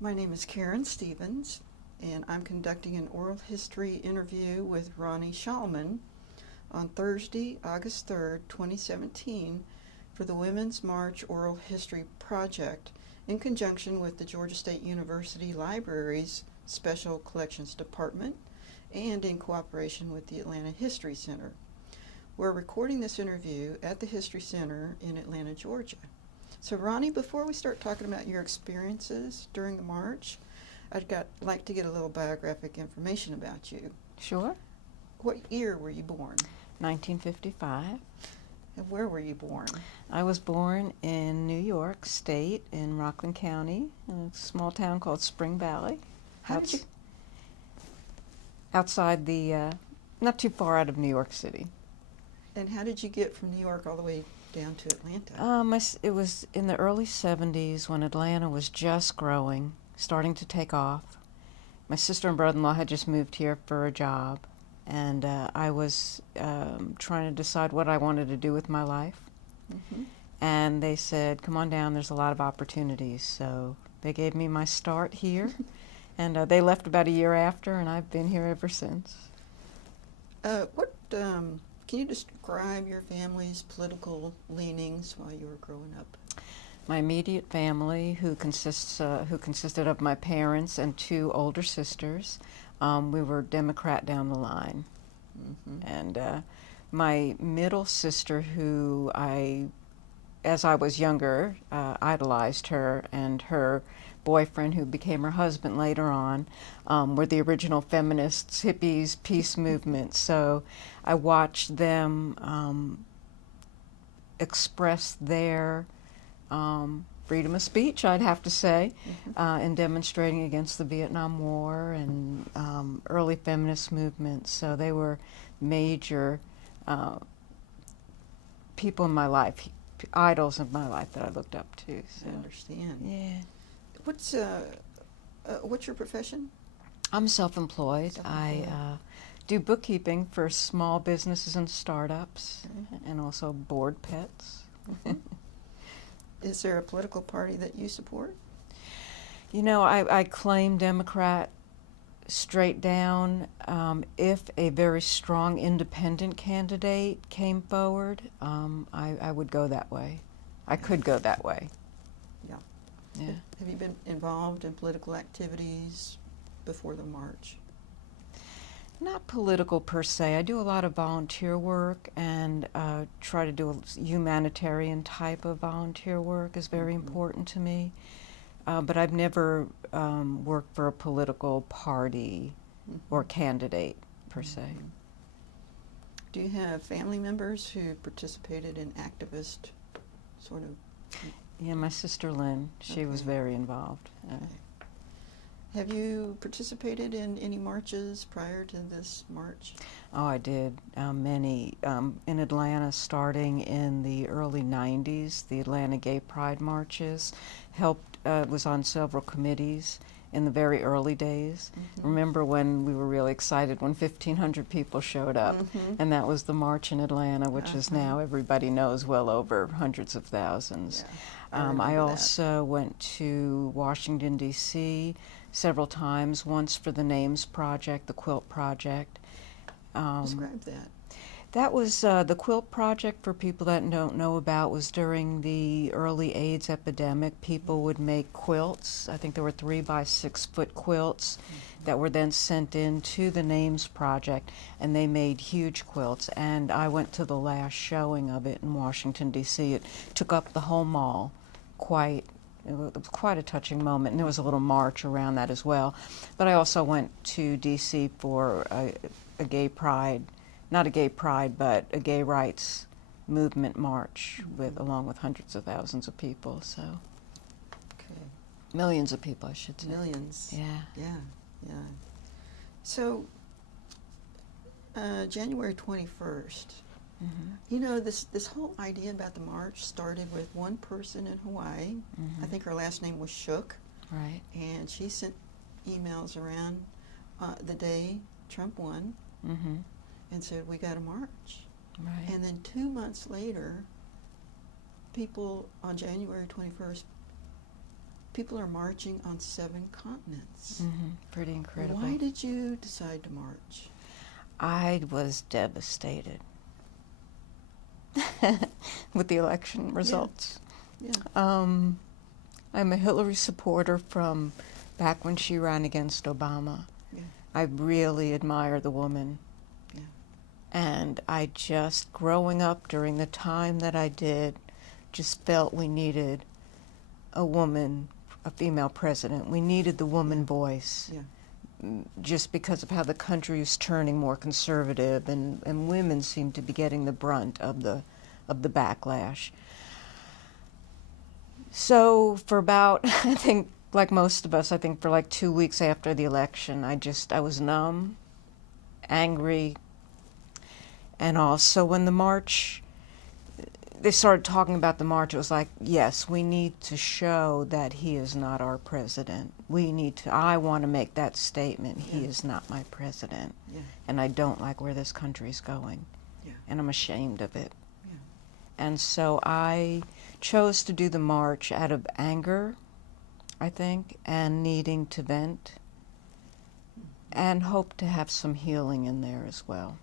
My name is Karen Stevens, and I'm conducting an oral history interview with Roni Schalman on Thursday, August 3rd, 2017, for the Women's March Oral History Project in conjunction with the Georgia State University Library's Special Collections Department and in cooperation with the Atlanta History Center. We're recording this interview at the History Center in Atlanta, Georgia. So Roni, before we start talking about your experiences during the march, like to get a little biographic information about you. Sure. What year were you born? 1955. And where were you born? I was born in New York State in Rockland County, in a small town called Spring Valley. How did you? Outside the, not too far out of New York City. And how did you get from New York all the way down to Atlanta? It was in the early 70s when Atlanta was just growing, starting to take off. My sister and brother-in-law had just moved here for a job, and I was trying to decide what I wanted to do with my life. Mm-hmm. And they said, come on down, there's a lot of opportunities. So they gave me my start here, and they left about a year after, and I've been here ever since. Can you describe your family's political leanings while you were growing up? My immediate family, who consisted of my parents and two older sisters, we were Democrat down the line. Mm-hmm. And my middle sister, who as I was younger, idolized her, and her boyfriend, who became her husband later on, were the original feminists, hippies, peace movement. So I watched them express their freedom of speech, I'd have to say, Mm-hmm. in demonstrating against the Vietnam War and early feminist movements. So they were major people in my life, idols in my life that I looked up to. So. I understand. Yeah. What's your profession? I'm self-employed. I do bookkeeping for small businesses and startups, and also board pets. Mm-hmm. Is there a political party that you support? You know, I claim Democrat straight down. If a very strong independent candidate came forward, I would go that way. I could go that way. Yeah. Have you been involved in political activities before the march? Not political per se. I do a lot of volunteer work, and try to do a humanitarian type of volunteer work is very important to me. But I've never worked for a political party or candidate per se. Do you have family members who participated in activist sort of? Yeah, my sister Lynn, she was very involved. Have you participated in any marches prior to this march? Oh, I did. Many. In Atlanta, starting in the early 90s, the Atlanta Gay Pride marches was on several committees in the very early days. Mm-hmm. Remember when we were really excited when 1,500 people showed up, and that was the march in Atlanta, which is now, everybody knows, well over hundreds of thousands. Yeah. I also went to Washington, D.C. several times, once for the Names Project, the Quilt Project. Describe that. That was the Quilt Project, for people that don't know about, was during the early AIDS epidemic. People would make quilts. I think there were 3 by 6 foot quilts that were then sent in to the Names Project, and they made huge quilts. And I went to the last showing of it in Washington, D.C. It took up the whole mall. It was quite a touching moment, and there was a little march around that as well. But I also went to D.C. for a gay pride, not a gay pride, but a gay rights movement march along with hundreds of thousands of people. So, millions of people, I should say. Millions. Yeah. Yeah. So, January 21st. You know, this whole idea about the march started with one person in Hawaii. I think her last name was Shook. Right. And she sent emails around the day Trump won and said, we got to march. Right. And then 2 months later, people on January 21st, people are marching on 7 continents. Pretty incredible. Why did you decide to march? I was devastated with the election results. Yeah. I'm a Hillary supporter from back when she ran against Obama. Yeah. I really admire the woman. Yeah. And I just, growing up during the time that I did, just felt we needed a woman, a female president. We needed the woman voice. Yeah. Just because of how the country is turning more conservative, and women seem to be getting the brunt of the backlash. So for about, I think, like most of us, I think for like 2 weeks after the election, I was numb, angry, and also when the march, they started talking about the march, it was like, yes, we need to show that he is not our president. I want to make that statement. He is not my president. Yeah. And I don't like where this country is going. Yeah. And I'm ashamed of it. Yeah. And so I chose to do the march out of anger, I think, and needing to vent, and hope to have some healing in there as well.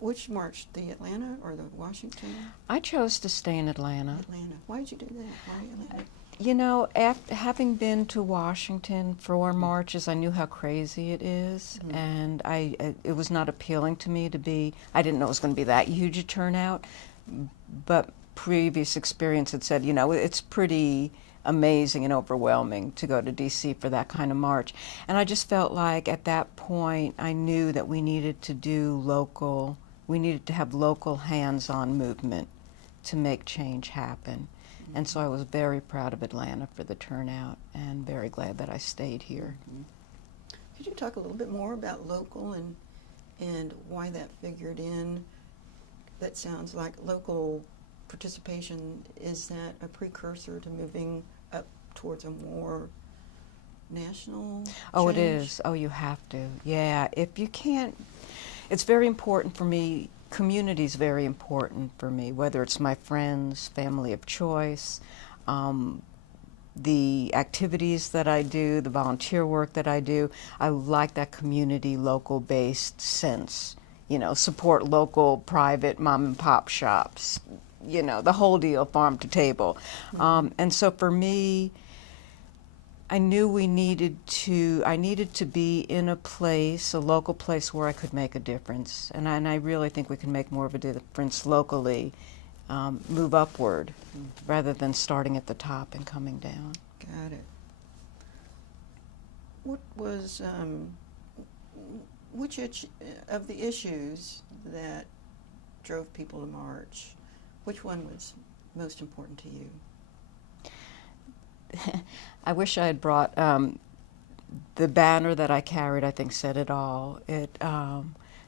Which march, the Atlanta or the Washington? I chose to stay in Atlanta. Atlanta. Why did you do that? Why Atlanta? You know, having been to Washington for marches, I knew how crazy it is, and it was not appealing to me to be. I didn't know it was going to be that huge a turnout, but previous experience had said, you know, it's pretty amazing and overwhelming to go to D.C. for that kind of march, and I just felt like at that point I knew that we needed to have local hands-on movement to make change happen. And so I was very proud of Atlanta for the turnout and very glad that I stayed here. Could you talk a little bit more about local and why that figured in? That sounds like local participation. Is that a precursor to moving up towards a more national Oh, it change? is. Oh, you have to. Yeah, if you can't, it's very important for me. Community is very important for me, whether it's my friends, family of choice, the activities that I do, the volunteer work that I do. I like that community, local-based sense. You know, support local, private mom and pop shops. You know, the whole deal, farm to table. And so for me, I knew I needed to be in a place, a local place where I could make a difference. And I really think we can make more of a difference locally, move upward, rather than starting at the top and coming down. Got it. What was, which of the issues that drove people to march, which one was most important to you? I wish I had brought the banner that I carried. I think said it all. It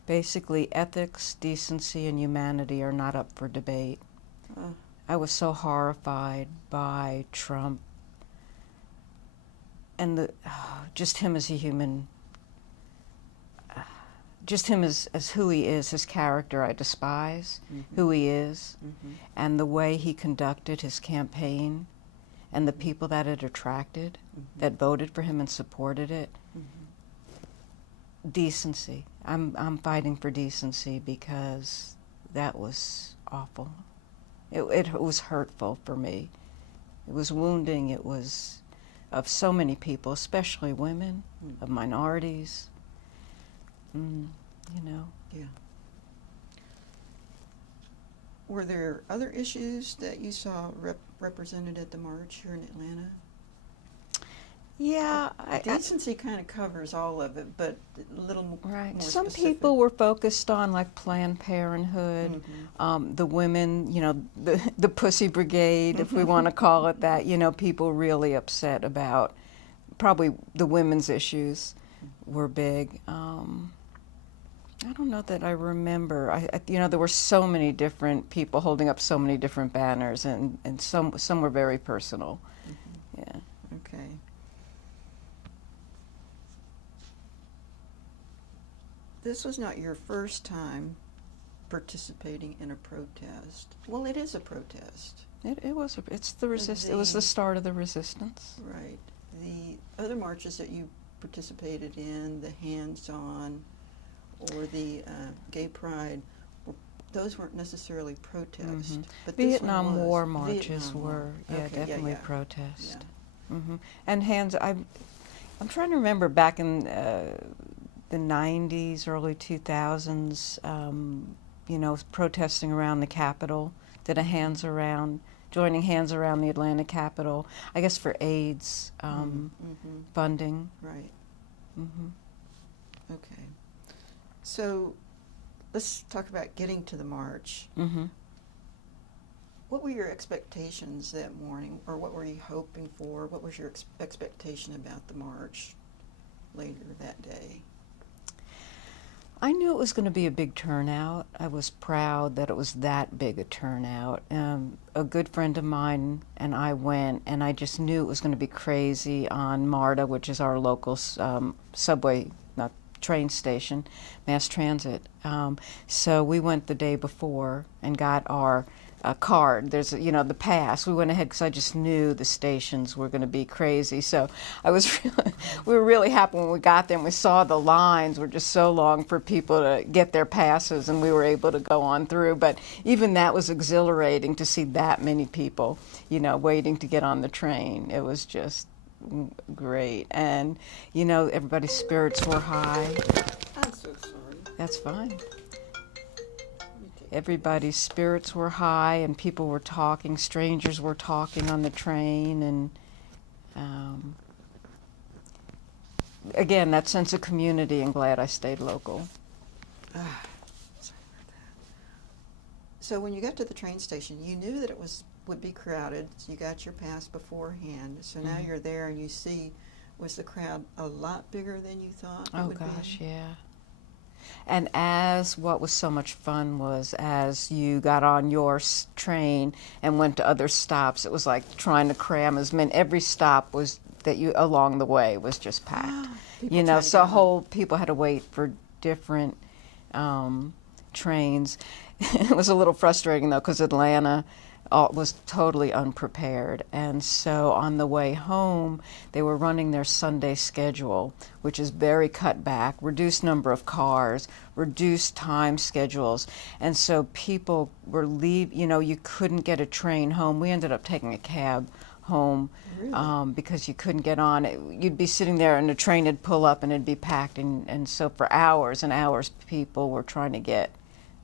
basically, ethics, decency, and humanity are not up for debate. I was so horrified by Trump and just him as a human, just him as who he is, his character I despise, who he is, and the way he conducted his campaign. And the people that it attracted, that voted for him and supported it. Decency. I'm fighting for decency because that was awful. It was hurtful for me. It was wounding. It was of so many people, especially women, of minorities. You know. Yeah. Were there other issues that you saw represented at the march here in Atlanta? Yeah. Decency kind of covers all of it, but a little more Some specific. people were focused on like Planned Parenthood, the women, you know, the Pussy Brigade, if we want to call it that. You know, people really upset about probably the women's issues were big. I don't know that I remember. You know, there were so many different people holding up so many different banners, and some were very personal. Yeah. Okay. This was not your first time participating in a protest. Well, it is a protest. It was the start of the resistance. Right. The other marches that you participated in, the hands-on or the gay pride, those weren't necessarily protest. But this one Vietnam was. War marches Vietnam were, War. Okay, definitely protest. Yeah. And I'm trying to remember back in the 90s, early 2000s, protesting around the Capitol, did a joining hands around the Atlanta Capitol, I guess for AIDS funding. Right. Mm-hmm. Okay. So let's talk about getting to the march. Mm-hmm. What were your expectations that morning, or what were you hoping for? What was your expectation about the march later that day? I knew it was going to be a big turnout. I was proud that it was that big a turnout. A good friend of mine and I went, and I just knew it was going to be crazy on MARTA, which is our local subway, not train station, mass transit. So we went the day before and got our card. There's, the pass. We went ahead because I just knew the stations were going to be crazy. So we were really happy when we got there and we saw the lines were just so long for people to get their passes, and we were able to go on through. But even that was exhilarating to see that many people, waiting to get on the train. It was just great. And, everybody's spirits were high. I'm so sorry. That's fine. Everybody's spirits were high, and people were talking. Strangers were talking on the train, and again, that sense of community. And glad I stayed local. Sorry about that. So when you got to the train station, you knew that it would be crowded. So you got your pass beforehand. So now you're there, and you see, was the crowd a lot bigger than you thought it would be? Oh gosh, yeah. And what was so much fun was as you got on your train and went to other stops, it was like trying to cram every stop was that you along the way was just packed. People had to wait for different trains. It was a little frustrating though, because Atlanta was totally unprepared, and so on the way home they were running their Sunday schedule, which is very cut back, reduced number of cars, reduced time schedules, and so people were you couldn't get a train home. We ended up taking a cab home. Really? Because you couldn't get on it. You'd be sitting there and the train would pull up and it'd be packed, and so for hours and hours people were trying to get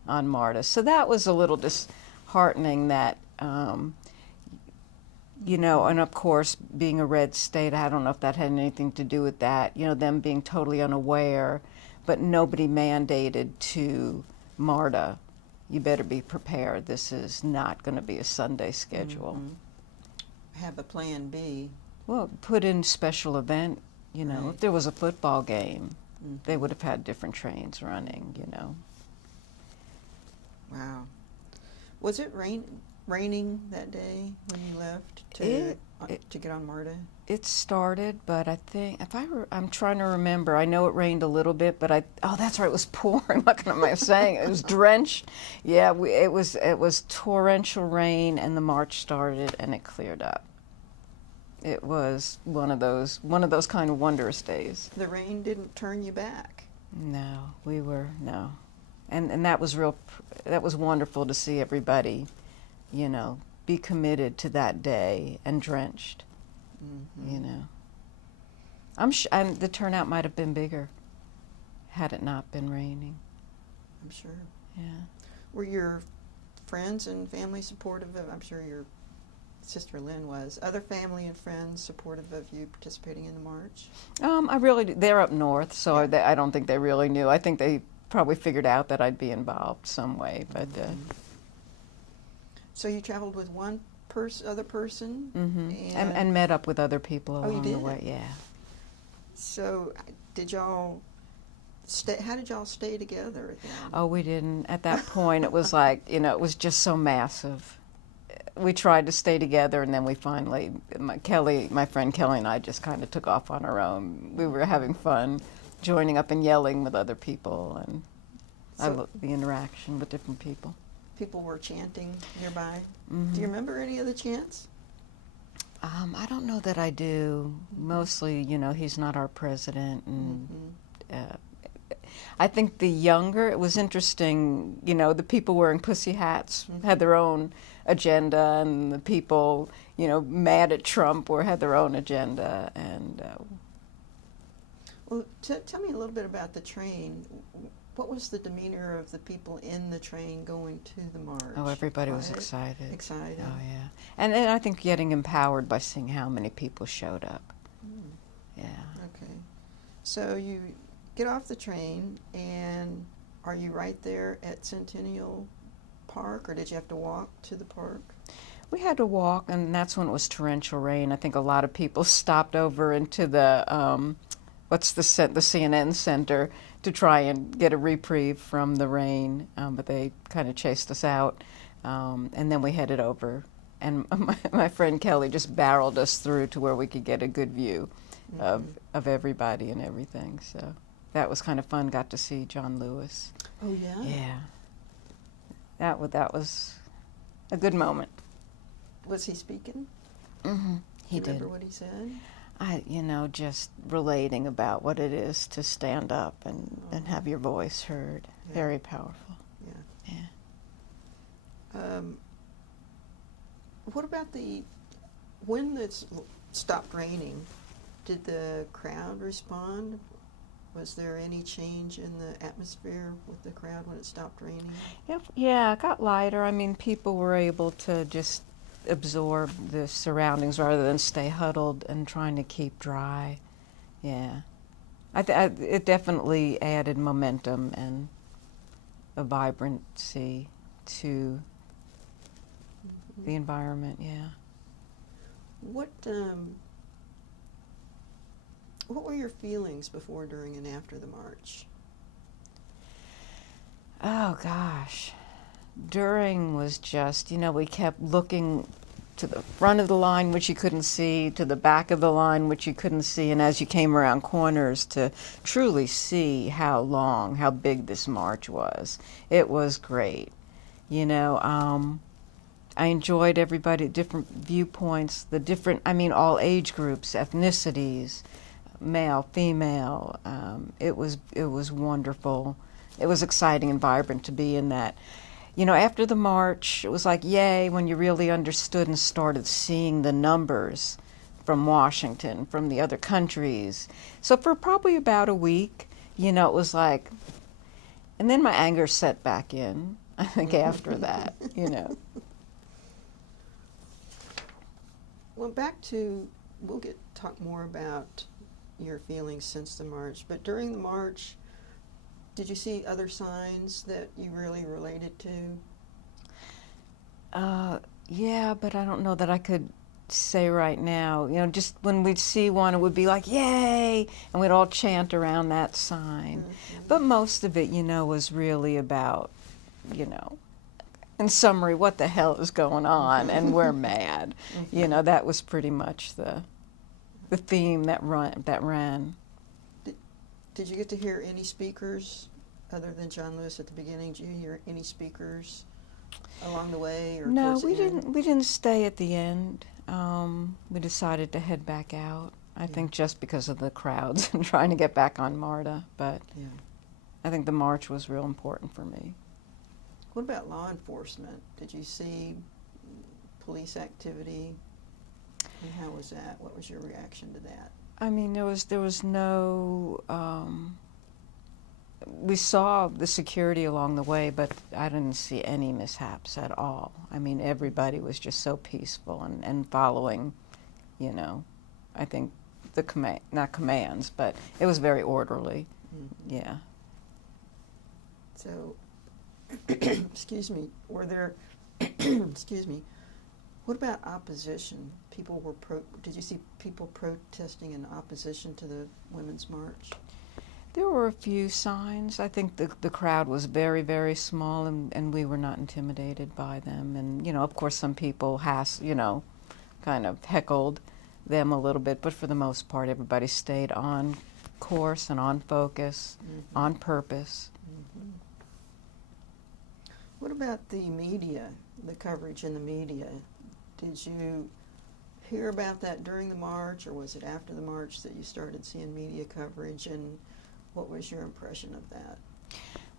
on MARTA. So that was a little disheartening that and of course, being a red state, I don't know if that had anything to do with that, them being totally unaware, but nobody mandated to MARTA, you better be prepared. This is not going to be a Sunday schedule. Mm-hmm. Have a plan B. Well, put in special event, Right. If there was a football game, they would have had different trains running, Wow. Was it raining that day when you left to get on MARTA? It started, but I think I'm trying to remember. I know it rained a little bit, but that's right, it was pouring. What am I saying? It was drenched. Yeah, it was torrential rain, and the march started, and it cleared up. It was one of those kind of wondrous days. The rain didn't turn you back. No, no, and that was that was wonderful to see everybody, be committed to that day and drenched. The turnout might have been bigger had it not been raining. I'm sure. Yeah. Were your friends and family supportive of? I'm sure your sister Lynn was. Other family and friends supportive of you participating in the march? They're up north, so I don't think they really knew. I think they probably figured out that I'd be involved some way, but. So you traveled with one other person? And met up with other people along the way, yeah. So did y'all how did y'all stay together then? Oh, we didn't. At that point, it was like, it was just so massive. We tried to stay together, and then we finally, my friend Kelly and I just kind of took off on our own. We were having fun, joining up and yelling with other people, and I So- love the interaction with different people. People were chanting nearby. Mhm. Do you remember any of the chants? I don't know that I do. Mostly, you know, he's not our president, and Mhm. I think the younger, it was interesting, you know, the people wearing pussy hats had their own agenda, and the people, you know, mad at Trump had their own agenda. And Well, tell me a little bit about the train. What was the demeanor of the people in the train going to the march? oh, everybody was Quiet? excited. Excited. Oh, yeah. And I think getting empowered by seeing how many people showed up. Mm, Yeah. okay. So you get off the train, and are you right there at Centennial Park, or did you have to walk to the park? We had to walk, and that's when it was torrential rain. I think a lot of people stopped over into the the CNN Center to try and get a reprieve from the rain, but they kind of chased us out, and then we headed over. And my friend Kelly just barreled us through to where we could get a good view of everybody and everything. So that was kind of fun. Got to see John Lewis. Oh, yeah? Yeah, that was a good moment. Was he speaking? Mm-hmm. He Do you remember did. what he said? Just relating about what it is to stand up and have your voice heard. Yeah. Very powerful. Yeah. Yeah. What about when it stopped raining, did the crowd respond? Was there any change in the atmosphere with the crowd when it stopped raining? Yeah, it got lighter. I mean, people were able to just absorb the surroundings rather than stay huddled and trying to keep dry. Yeah. It definitely added momentum and a vibrancy to the environment, yeah. What were your feelings before, during, and after the march? Oh, gosh. During was just, you know, we kept looking to the front of the line, which you couldn't see, to the back of the line, which you couldn't see, and as you came around corners to truly see how big this march was. It was great. You know, I enjoyed everybody, different viewpoints, all age groups, ethnicities, male, female. It was wonderful. It was exciting and vibrant to be in that. You know, after the march, it was like, yay, when you really understood and started seeing the numbers from Washington, from the other countries. So for probably about a week, you know, it was like, and then my anger set back in, I think, after that, you know. Well, we'll talk more about your feelings since the march, but during the march, did you see other signs that you really related to? Yeah, but I don't know that I could say right now. You know, just when we'd see one, it would be like, yay, and we'd all chant around that sign. Mm-hmm. But most of it, you know, was really about, you know, in summary, what the hell is going on, and we're mad. You know, that was pretty much the theme that ran. Did you get to hear any speakers other than John Lewis at the beginning? Did you hear any speakers along the way or No, towards the end? We didn't stay at the end. We decided to head back out. I think just because of the crowds and trying to get back on MARTA. But Yeah. I think the march was real important for me. What about law enforcement? Did you see police activity? And how was that? What was your reaction to that? I mean, there was no. We saw the security along the way, but I didn't see any mishaps at all. I mean, everybody was just so peaceful and following, you know, I think not commands, but it was very orderly. Mm-hmm. Yeah. So, excuse me, were there, excuse me, what about opposition? Did you see people protesting in opposition to the Women's March? There were a few signs. I think the crowd was very, very small, and we were not intimidated by them. And, you know, of course, some people kind of heckled them a little bit, but for the most part, everybody stayed on course and on focus, on purpose. Mm-hmm. What about the media, the coverage in the media? Did you hear about that during the march, or was it after the march that you started seeing media coverage, and what was your impression of that?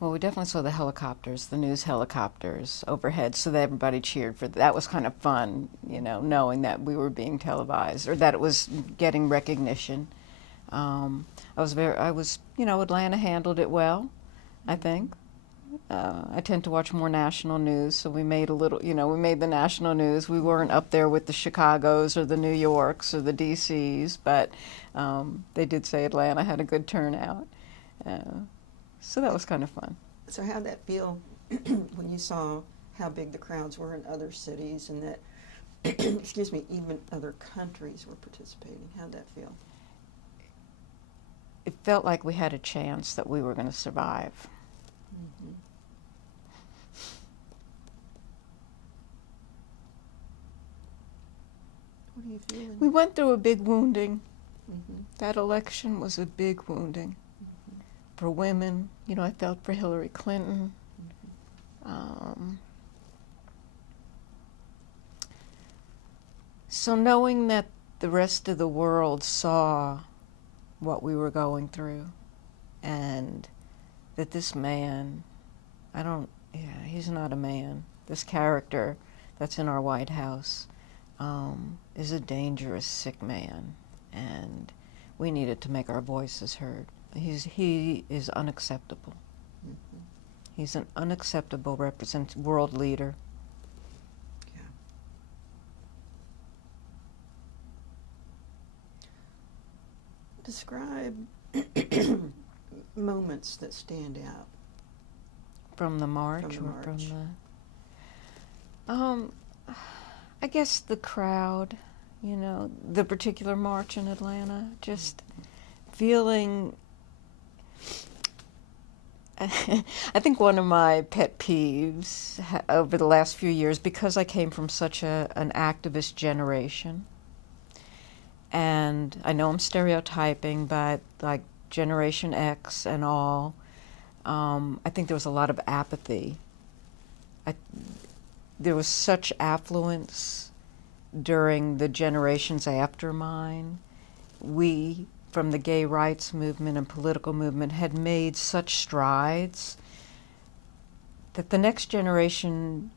Well, we definitely saw the helicopters, the news helicopters overhead, so that everybody cheered for that. That was kind of fun, you know, knowing that we were being televised or that it was getting recognition. Atlanta handled it well, I think. I tend to watch more national news, so we made we made the national news. We weren't up there with the Chicagos or the New Yorks or the DCs, but they did say Atlanta had a good turnout. So that was kind of fun. So how'd that feel when you saw how big the crowds were in other cities and that, excuse me, even other countries were participating? How'd that feel? It felt like we had a chance that we were going to survive. Mm-hmm. What are you feeling? We went through a big wounding. Mm-hmm. That election was a big wounding. For women, you know, I felt for Hillary Clinton. So knowing that the rest of the world saw what we were going through, and that this man, he's not a man. This character that's in our White House is a dangerous, sick man, and we needed to make our voices heard. He is unacceptable. Mm-hmm. He's an unacceptable world leader. Yeah. Describe moments that stand out From the march? From the Or from march. the... I guess the crowd, you know, the particular march in Atlanta, just feeling... I think one of my pet peeves over the last few years, because I came from such an activist generation, and I know I'm stereotyping, but like Generation X and all, I think there was a lot of apathy. There was such affluence during the generations after mine. We, from the gay rights movement and political movement, had made such strides that the next generation,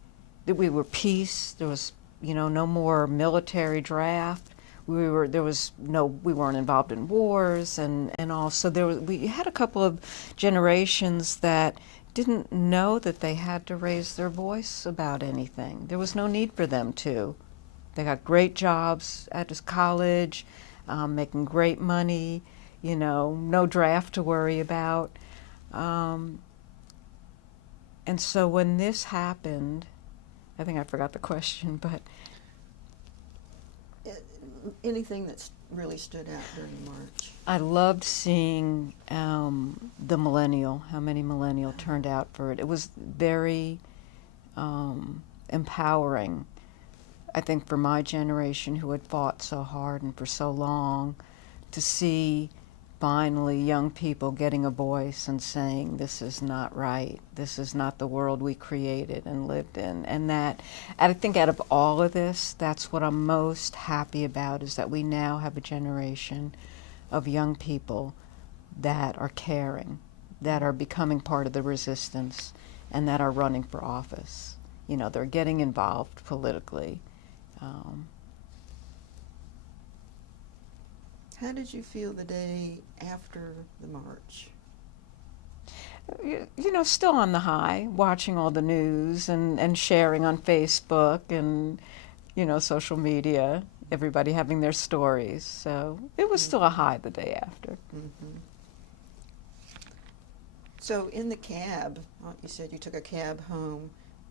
that we were peace. There was, you know, no more military draft. We weren't involved in wars and all. So we had a couple of generations that didn't know that they had to raise their voice about anything. There was no need for them to. They got great jobs at college, making great money, you know, no draft to worry about. And so when this happened, I think I forgot the question, but... Anything that's really stood out during the march? I loved seeing the millennial, how many millennial turned out for it. It was very empowering, I think, for my generation who had fought so hard and for so long, to see finally young people getting a voice and saying, this is not right, this is not the world we created and lived in. And that, I think out of all of this, that's what I'm most happy about, is that we now have a generation of young people that are caring, that are becoming part of the resistance, and that are running for office. You know, they're getting involved politically. How did you feel the day after the march? You know, still on the high, watching all the news and sharing on Facebook and, you know, social media, everybody having their stories. So it was still a high the day after. Mm-hmm. So in the cab, you said you took a cab home,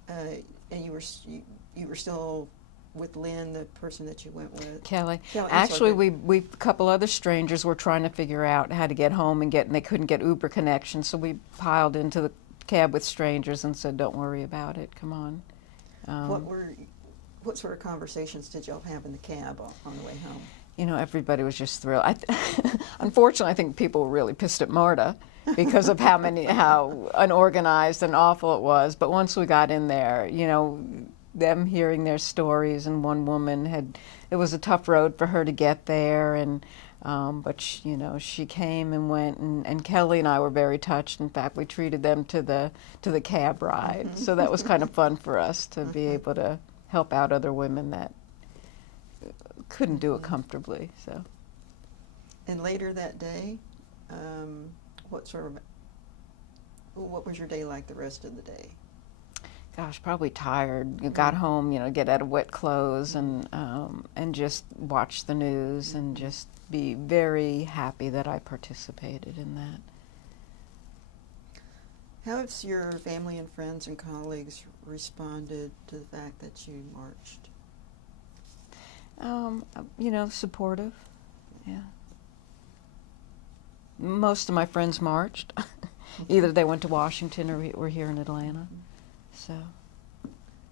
and you were still with Lynn, the person that you went with? Kelly. I'm Actually, sorry. we a couple other strangers were trying to figure out how to get home and they couldn't get Uber connection, so we piled into the cab with strangers and said, don't worry about it, come on. What sort of conversations did y'all have in the cab on the way home? everybody was just thrilled. Unfortunately, I think people were really pissed at Marta because of how unorganized and awful it was. But once we got in there, them hearing their stories, and one woman it was a tough road for her to get there, but she came and went, and Kelly and I were very touched. In fact, we treated them to the cab ride. So that was kind of fun for us to be able to help out other women that couldn't do it comfortably. So. And later that day, what was your day like the rest of the day? Gosh, probably tired. You got home, get out of wet clothes and just watch the news and just be very happy that I participated in that. How have your family and friends and colleagues responded to the fact that you marched? Supportive, yeah. Most of my friends marched. Either they went to Washington or were here in Atlanta. So.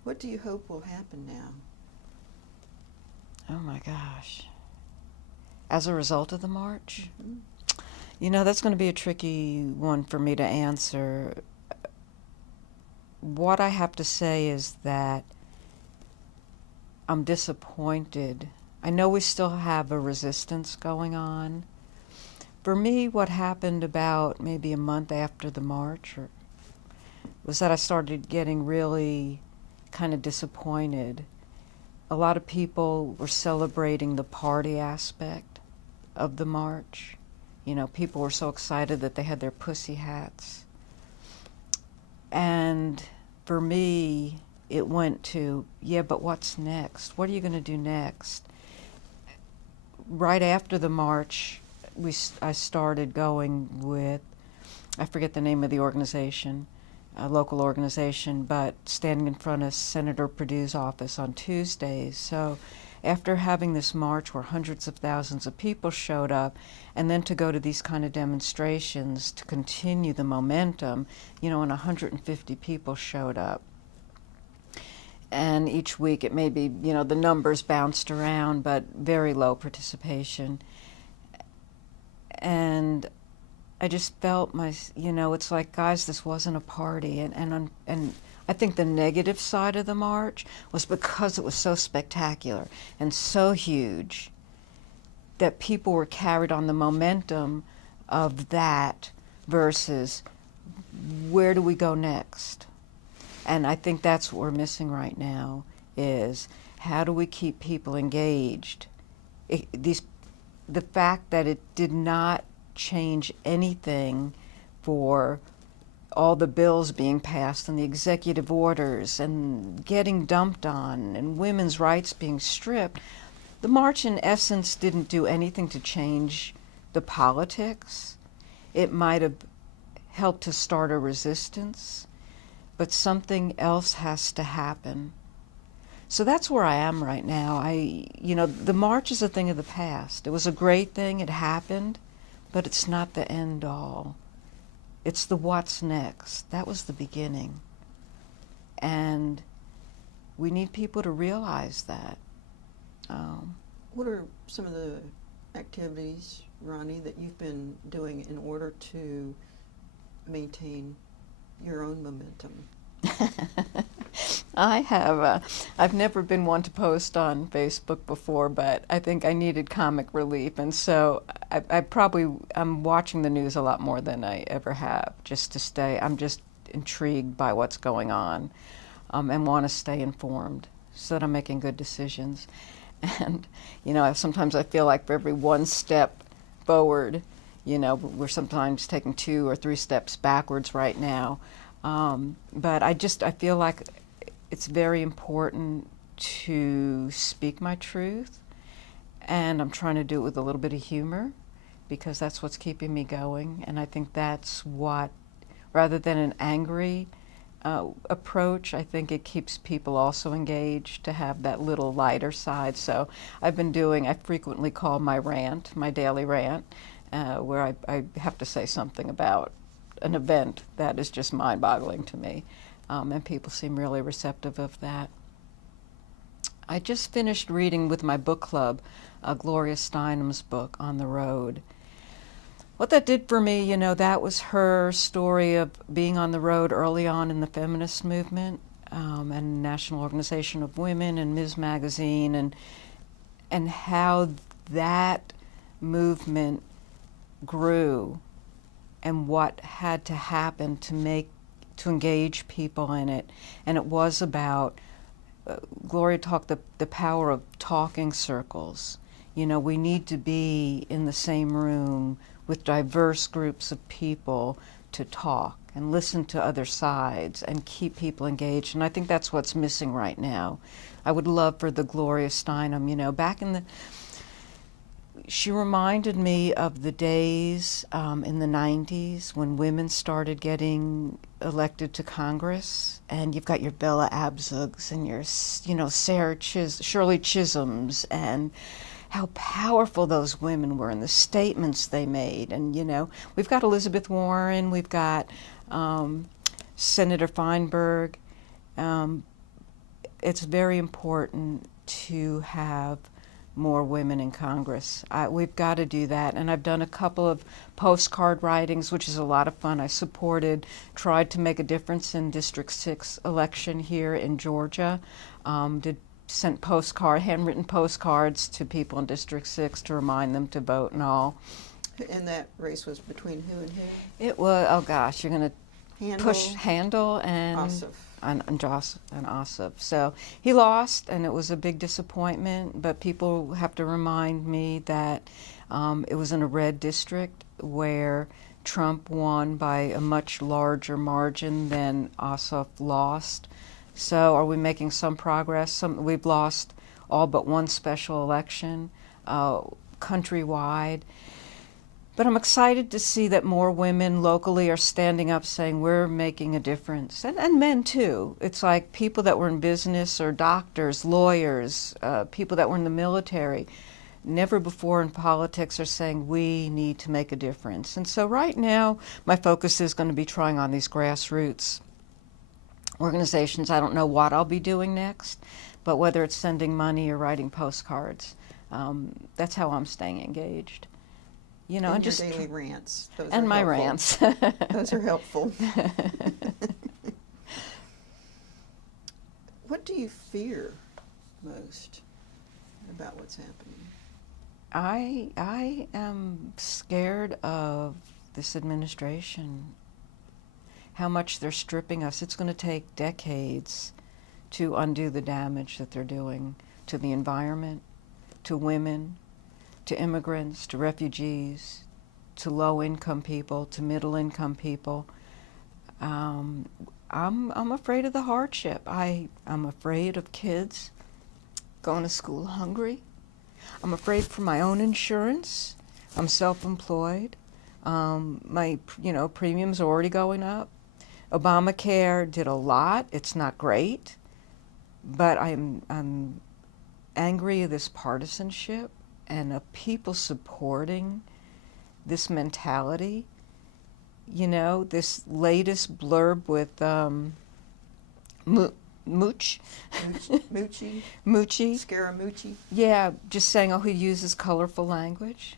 What do you hope will happen now? Oh my gosh. As a result of the march? Mm-hmm. That's going to be a tricky one for me to answer. What I have to say is that I'm disappointed. I know we still have a resistance going on. For me, what happened about maybe a month after the march was that I started getting really kind of disappointed. A lot of people were celebrating the party aspect of the march. People were so excited that they had their pussy hats. And for me, it went to, yeah, but what's next? What are you going to do next? Right after the march, I started going with, I forget the name of the organization, a local organization, but standing in front of Senator Perdue's office on Tuesdays. So after having this march where hundreds of thousands of people showed up, and then to go to these kind of demonstrations to continue the momentum, and 150 people showed up. And each week it may be, the numbers bounced around, but very low participation. And I just felt it's like, guys, this wasn't a party. And I think the negative side of the march was because it was so spectacular and so huge that people were carried on the momentum of that versus where do we go next? And I think that's what we're missing right now is how do we keep people engaged? The fact that it did not change anything for all the bills being passed and the executive orders and getting dumped on and women's rights being stripped, the march in essence didn't do anything to change the politics. It might have helped to start a resistance, but something else has to happen. So that's where I am right now. The march is a thing of the past. It was a great thing, it happened, but it's not the end all. It's the what's next. That was the beginning. And we need people to realize that. What are some of the activities, Roni, that you've been doing in order to maintain your own momentum? I have. I've never been one to post on Facebook before, but I think I needed comic relief, and so I'm watching the news a lot more than I ever have, just to stay. I'm just intrigued by what's going on, and want to stay informed so that I'm making good decisions. And sometimes I feel like for every one step forward, we're sometimes taking 2 or 3 steps backwards right now. But I feel like it's very important to speak my truth, and I'm trying to do it with a little bit of humor because that's what's keeping me going. And I think that's what, rather than an angry approach, I think it keeps people also engaged to have that little lighter side. So I frequently call my rant, my daily rant, where I have to say something about an event that is just mind-boggling to me, and people seem really receptive of that. I just finished reading with my book club Gloria Steinem's book, On the Road. What that did for me, that was her story of being on the road early on in the feminist movement, and National Organization of Women and Ms. Magazine, and how that movement grew and what had to happen to engage people in it. And it was about, Gloria talked the power of talking circles. We need to be in the same room with diverse groups of people to talk and listen to other sides and keep people engaged. And I think that's what's missing right now. I would love for the Gloria Steinem, back she reminded me of the days in the 90s when women started getting elected to Congress, and you've got your Bella Abzugs and your, Shirley Chisholms, and how powerful those women were and the statements they made. And, we've got Elizabeth Warren, we've got Senator Feinberg. It's very important to have more women in Congress. We've got to do that. And I've done a couple of postcard writings, which is a lot of fun. I tried to make a difference in District 6 election here in Georgia. Sent handwritten postcards to people in District 6 to remind them to vote and all. And that race was between who and who? It was, oh gosh, you're going to push Handel and Ossoff. And Ossoff. So he lost, and it was a big disappointment, but people have to remind me that it was in a red district where Trump won by a much larger margin than Ossoff lost. So are we making some progress? We've lost all but one special election countrywide. But I'm excited to see that more women locally are standing up saying we're making a difference. And men too. It's like people that were in business or doctors, lawyers, people that were in the military, never before in politics are saying we need to make a difference. And so right now my focus is going to be trying on these grassroots organizations. I don't know what I'll be doing next, but whether it's sending money or writing postcards, that's how I'm staying engaged. And and your just daily rants. Those and are my helpful. rants. Those are helpful. What do you fear most about what's happening? I am scared of this administration, how much they're stripping us. It's going to take decades to undo the damage that they're doing to the environment, to women, to immigrants, to refugees, to low-income people, to middle-income people. I'm afraid of the hardship. I'm afraid of kids going to school hungry. I'm afraid for my own insurance. I'm self-employed. My premiums are already going up. Obamacare did a lot. It's not great, but I'm angry at this partisanship and of people supporting this mentality. This latest blurb with Moochie. Scaramucci. Yeah, just saying, he uses colorful language.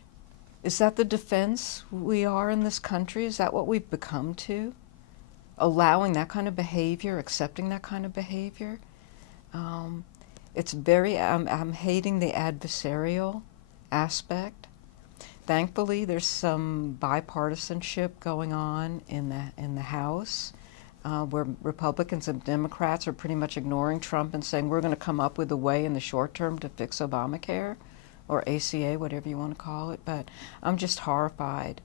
Is that the defense we are in this country? Is that what we've become to? Allowing that kind of behavior, accepting that kind of behavior? It's very, I'm hating the adversarial aspect. Thankfully, there's some bipartisanship going on in the House, where Republicans and Democrats are pretty much ignoring Trump and saying we're going to come up with a way in the short term to fix Obamacare, or ACA, whatever you want to call it. But I'm just horrified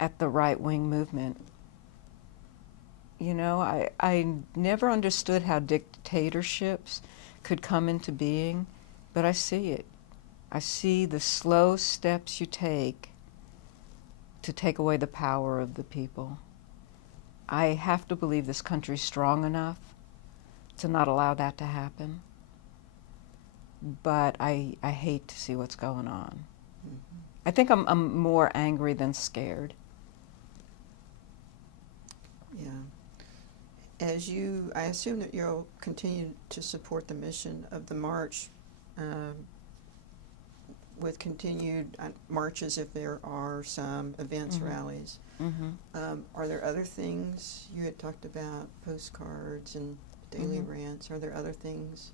at the right-wing movement. I never understood how dictatorships could come into being, but I see it. I see the slow steps you take to take away the power of the people. I have to believe this country's strong enough to not allow that to happen. But I hate to see what's going on. Mm-hmm. I think I'm more angry than scared. Yeah. I assume that you'll continue to support the mission of the march um, with continued marches if there are some events, rallies. Are there other things you had talked about, postcards and daily rants? Are there other things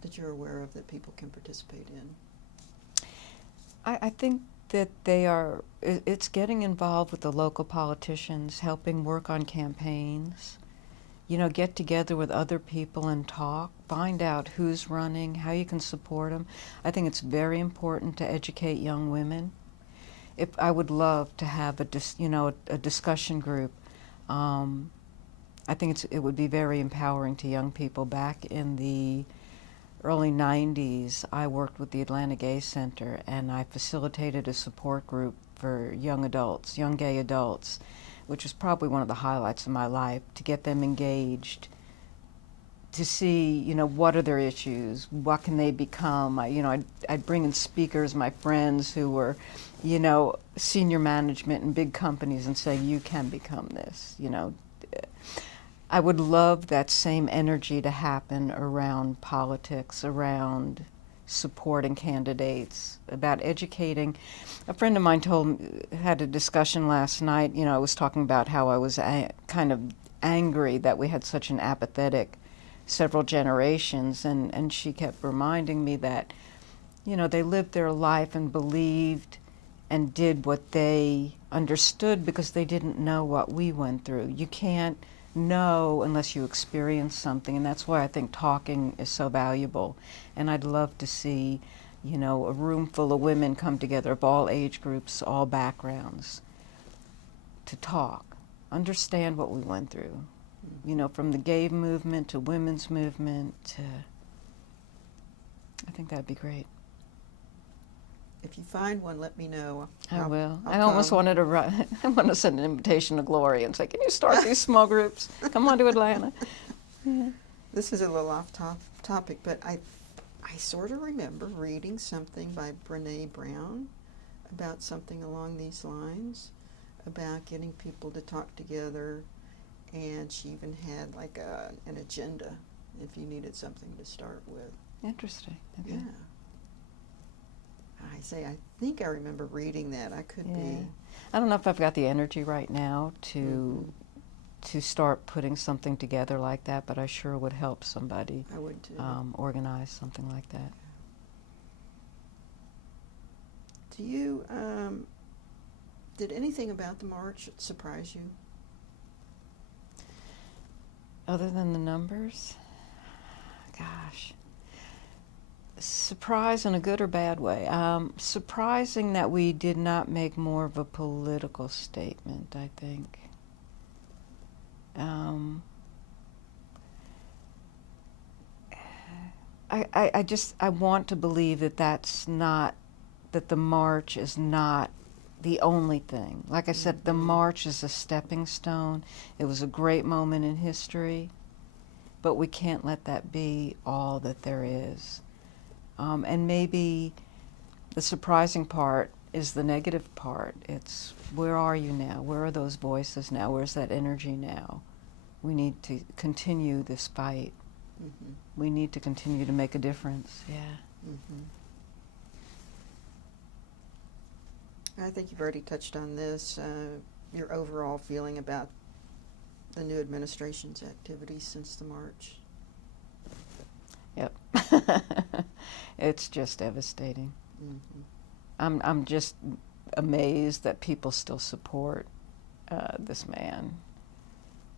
that you're aware of that people can participate in? I think that it's getting involved with the local politicians, helping work on campaigns. Get together with other people and talk, find out who's running, how you can support them. I think it's very important to educate young women. I would love to have a discussion group. I think it would be very empowering to young people. Back in the early 90s, I worked with the Atlanta Gay Center, and I facilitated a support group for young gay adults, which was probably one of the highlights of my life, to get them engaged, to see, what are their issues, what can they become. I'd bring in speakers, my friends who were, senior management in big companies, and say, you can become this, I would love that same energy to happen around politics, around supporting candidates, about educating. A friend of mine had a discussion last night. I was talking about how I was kind of angry that we had such an apathetic several generations, and she kept reminding me that, they lived their life and believed and did what they understood because they didn't know what we went through. You can't know unless you experience something, and that's why I think talking is so valuable. And I'd love to see, a room full of women come together of all age groups, all backgrounds, to talk, understand what we went through, from the gay movement to women's movement to, I think that'd be great. If you find one, let me know. I will. I'll I almost come. wanted to I want to send an invitation to Gloria and say, can you start these small groups? Come on to Atlanta. Yeah. This is a little off topic, but I sort of remember reading something by Brene Brown about something along these lines, about getting people to talk together, and she even had like an agenda if you needed something to start with. Interesting. Okay. Yeah. I think I remember reading that. I could be. I don't know if I've got the energy right now to start putting something together like that, but I sure would help somebody. I would too. Organize something like that. Do you, did anything about the march surprise you? Other than the numbers? Gosh. Surprise in a good or bad way. Surprising that we did not make more of a political statement, I think. I want to believe that the march is not the only thing. Like I said, the march is a stepping stone. It was a great moment in history, but we can't let that be all that there is. And maybe the surprising part is the negative part. It's, where are you now? Where are those voices now? Where's that energy now? We need to continue this fight. Mm-hmm. We need to continue to make a difference. Yeah. Mm-hmm. I think you've already touched on this, your overall feeling about the new administration's activities since the march. Yep. It's just devastating. Mm-hmm. I'm just amazed that people still support this man.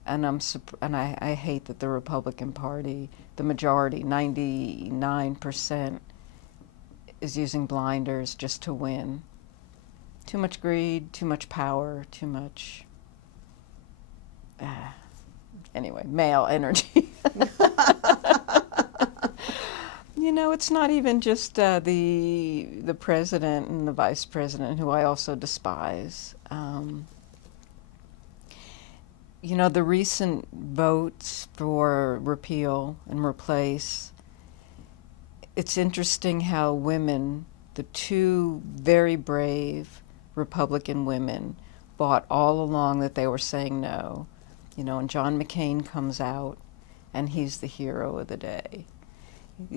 And I hate that the Republican Party, the majority, 99%, is using blinders just to win. Too much greed, too much power, too much, anyway, male energy. It's not even just the president and the vice president, who I also despise. The recent votes for repeal and replace, it's interesting how women, the two very brave Republican women, fought all along that they were saying no. And John McCain comes out, and he's the hero of the day.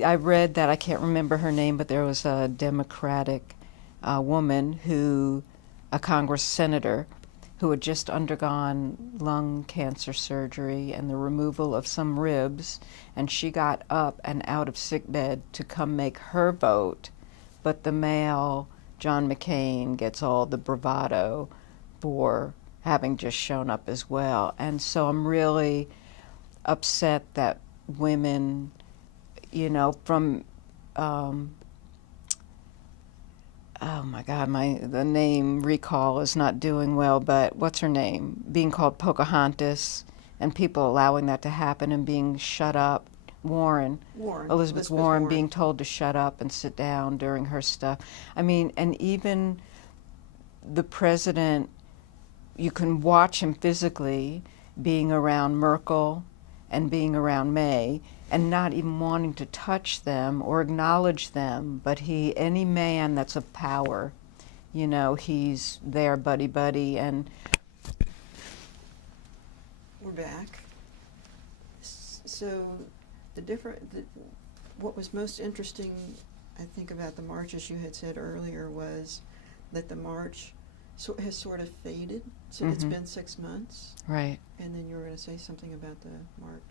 I read that, I can't remember her name, but there was a Democratic woman a Congress senator, who had just undergone lung cancer surgery and the removal of some ribs, and she got up and out of sickbed to come make her vote, but the male, John McCain, gets all the bravado for having just shown up as well. And so I'm really upset that women, from oh my God, the name recall is not doing well, but what's her name? Being called Pocahontas, and people allowing that to happen and being shut up. Elizabeth Warren being told to shut up and sit down during her stuff. I mean, and even the president, you can watch him physically being around Merkel and being around May, and not even wanting to touch them or acknowledge them, but any man that's of power, he's there buddy, and we're back. So what was most interesting, I think, about the march, as you had said earlier, was that the march has sort of faded. So it's been 6 months. Right. And then you were going to say something about the march.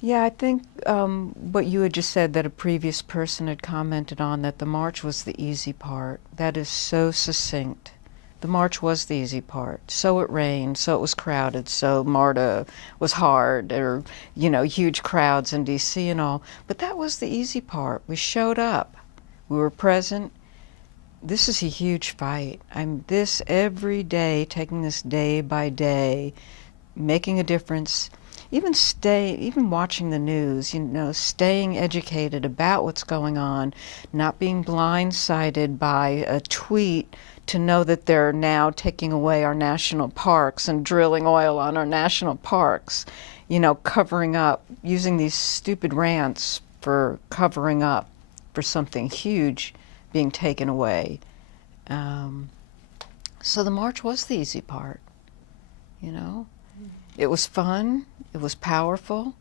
Yeah, I think what you had just said, that a previous person had commented on, that the march was the easy part. That is so succinct. The march was the easy part. So it rained, so it was crowded, so MARTA was hard, or, huge crowds in D.C. and all. But that was the easy part. We showed up. We were present. This is a huge fight. This every day, taking this day by day, making a difference. Even watching the news, staying educated about what's going on, not being blindsided by a tweet to know that they're now taking away our national parks and drilling oil on our national parks, covering up, using these stupid rants for covering up for something huge being taken away. So the march was the easy part, It was fun, it was powerful,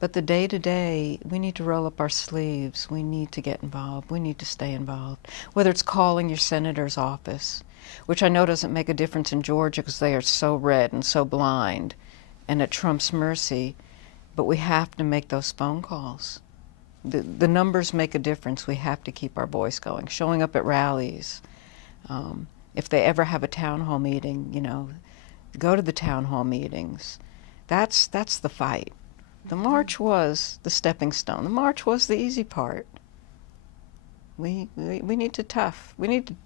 but the day-to-day, we need to roll up our sleeves, we need to get involved, we need to stay involved. Whether it's calling your senator's office, which I know doesn't make a difference in Georgia because they are so red and so blind and at Trump's mercy, but we have to make those phone calls. The numbers make a difference. We have to keep our voice going, showing up at rallies. If they ever have a town hall meeting, go to the town hall meetings. That's the fight. The march was the stepping stone. The march was the easy part. We need to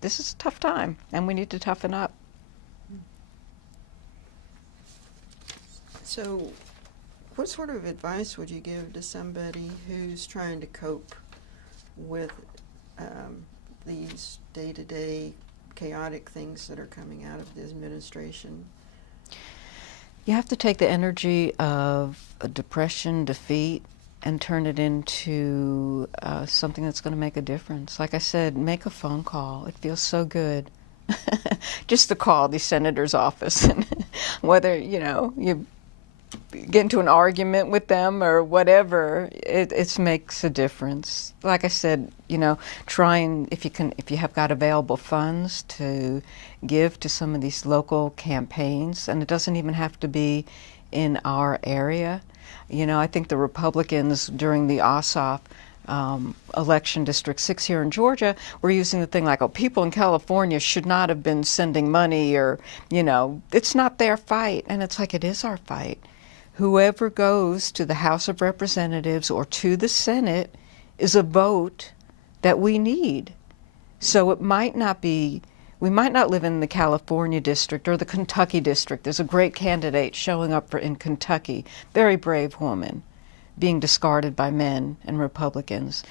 this is a tough time, and we need to toughen up. So what sort of advice would you give to somebody who's trying to cope with these day-to-day chaotic things that are coming out of the administration? You have to take the energy of a depression, defeat, and turn it into something that's going to make a difference. Like I said, make a phone call. It feels so good. Just to call the senator's office, and whether, you get into an argument with them or whatever, it makes a difference. Like I said, trying, if you have got available funds, to give to some of these local campaigns, and it doesn't even have to be in our area. I think the Republicans during the Ossoff election, District 6 here in Georgia, were using the thing like, people in California should not have been sending money, or, it's not their fight. And it's like, it is our fight. Whoever goes to the House of Representatives or to the Senate is a vote that we need. So it might not be, we might not live in the California district or the Kentucky district. There's a great candidate showing up in Kentucky, very brave woman, being discarded by men and Republicans.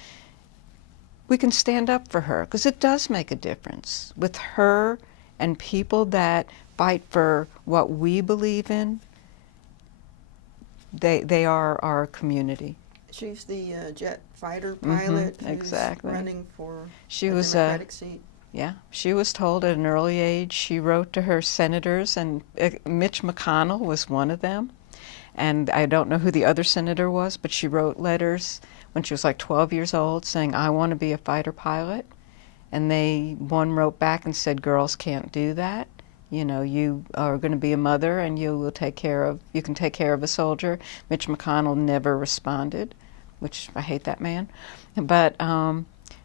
We can stand up for her, because it does make a difference. With her and people that fight for what we believe in, they are our community. She's the jet fighter pilot who's exactly. running for she a was, Democratic seat. Yeah, she was told at an early age. She wrote to her senators, and Mitch McConnell was one of them. And I don't know who the other senator was, but she wrote letters when she was like 12 years old saying, I want to be a fighter pilot. And one wrote back and said, girls can't do that. You know, you are going to be a mother and you can take care of a soldier. Mitch McConnell never responded, which I hate that man. But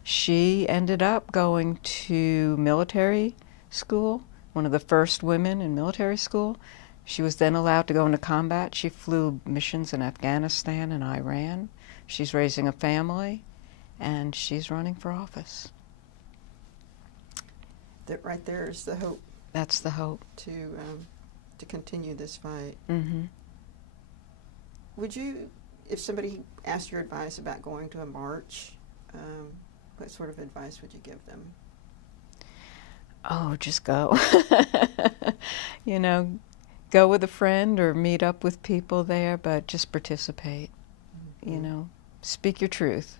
she ended up going to military school, one of the first women in military school. She was then allowed to go into combat. She flew missions in Afghanistan and Iran. She's raising a family, and she's running for office. That right there is the hope. That's the hope. To continue this fight. Mm-hmm. Would you, if somebody asked your advice about going to a march, what sort of advice would you give them? Oh, just go. You know, go with a friend or meet up with people there, but just participate. Mm-hmm. You know, speak your truth.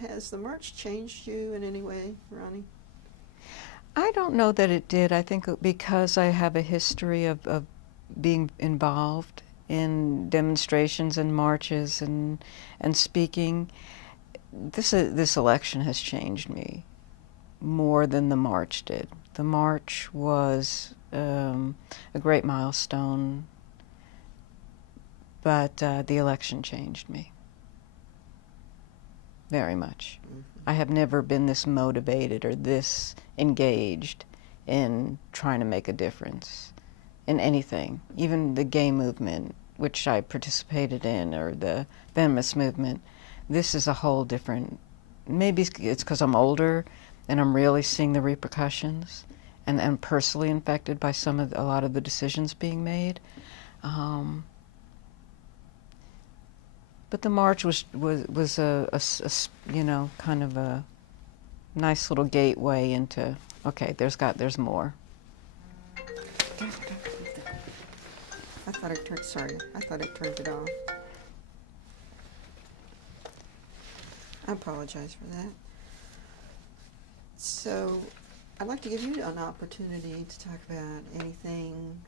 Has the march changed you in any way, Roni? I don't know that it did. I think because I have a history of being involved in demonstrations and marches and speaking, this election has changed me more than the march did. The march was a great milestone, but the election changed me very much. Mm-hmm. I have never been this motivated or this engaged in trying to make a difference in anything, even the gay movement, which I participated in, or the feminist movement. This is a whole different, maybe it's because I'm older and I'm really seeing the repercussions and I'm personally infected by a lot of the decisions being made. But the march was a you know, kind of a nice little gateway into, okay, there's more. I thought I turned it off. I apologize for that. So, I'd like to give you an opportunity to talk about anything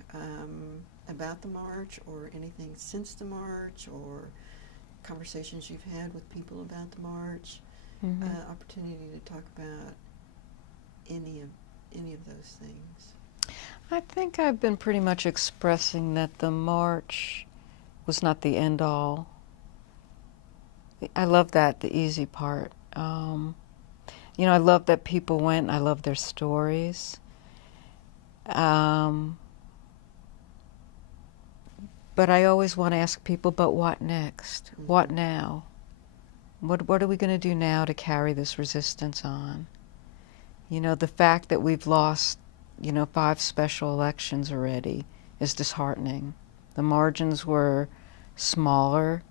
about the march, or anything since the march, or conversations you've had with people about the march. Mm-hmm. Opportunity to talk about any of those things. I think I've been pretty much expressing that the march was not the end all. I love that, the easy part. You know, I love that people went. I love their stories. But I always want to ask people, but what next? Mm-hmm. What now? What are we going to do now to carry this resistance on? You know, the fact that we've lost, 5 special elections already is disheartening. The margins were smaller,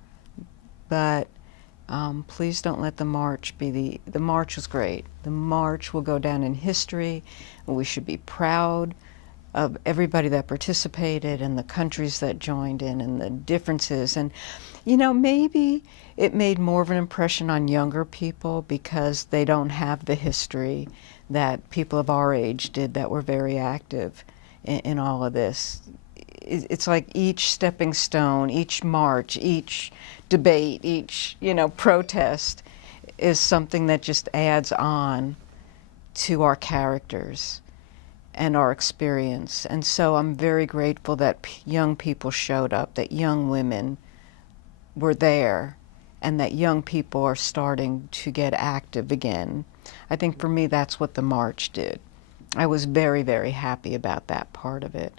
but please don't let the march be the march was great. The march will go down in history, and we should be proud of everybody that participated and the countries that joined in and the differences. And, maybe it made more of an impression on younger people because they don't have the history that people of our age did that were very active in all of this. It's like each stepping stone, each march, each debate, each, protest is something that just adds on to our characters and our experience. And so I'm very grateful that young people showed up, that young women were there, and that young people are starting to get active again. I think for me that's what the march did. I was very, very happy about that part of it.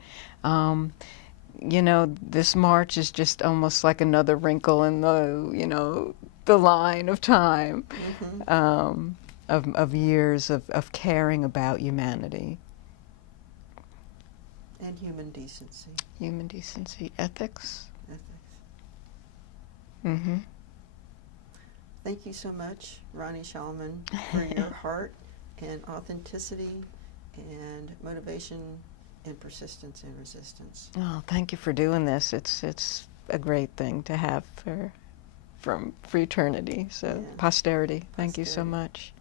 This march is just almost like another wrinkle in the line of time, Mm-hmm. of years of caring about humanity. And human decency. Human decency, ethics. Ethics. Mm-hmm. Thank you so much, Roni Schalman, for your heart and authenticity and motivation and persistence and resistance. Oh, thank you for doing this. It's a great thing to have for eternity. So Yeah. posterity. Thank you so Posterity. much.